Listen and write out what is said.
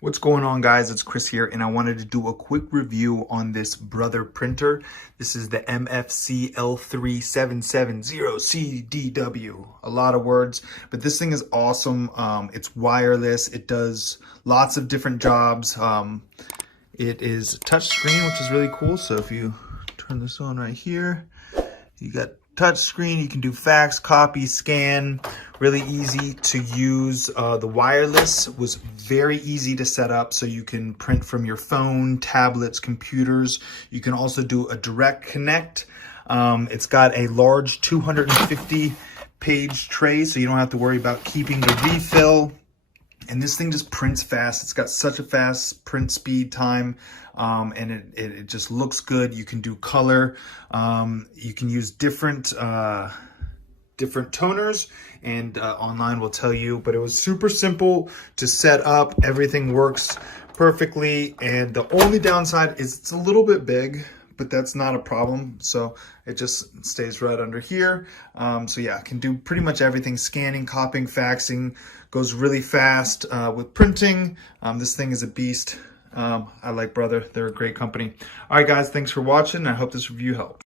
What's going on, guys? It's Chris here, and I wanted to do a quick review on this Brother printer. This is the MFC-L3770CDW. A lot of words, but this thing is awesome. It's wireless. It does lots of different jobs. It is touchscreen, which is really cool. So if you turn this on right here, you got touch screen. You can do fax, copy, scan. Really easy to use. The wireless was very easy to set up, so you can print from your phone, tablets, computers. You can also do a direct connect. It's got a large 250 page tray, so you don't have to worry about keeping the refill. And this thing just prints fast. It's got such a fast print speed time, and it just looks good. You can do color. You can use different toners, and online will tell you. But it was super simple to set up. Everything works perfectly, and the only downside is it's a little bit big, but that's not a problem. So it just stays right under here. So yeah, I can do pretty much everything: scanning, copying, faxing. Goes really fast with printing. This thing is a beast. I like Brother. They're a great company. All right, guys, thanks for watching. I hope this review helped.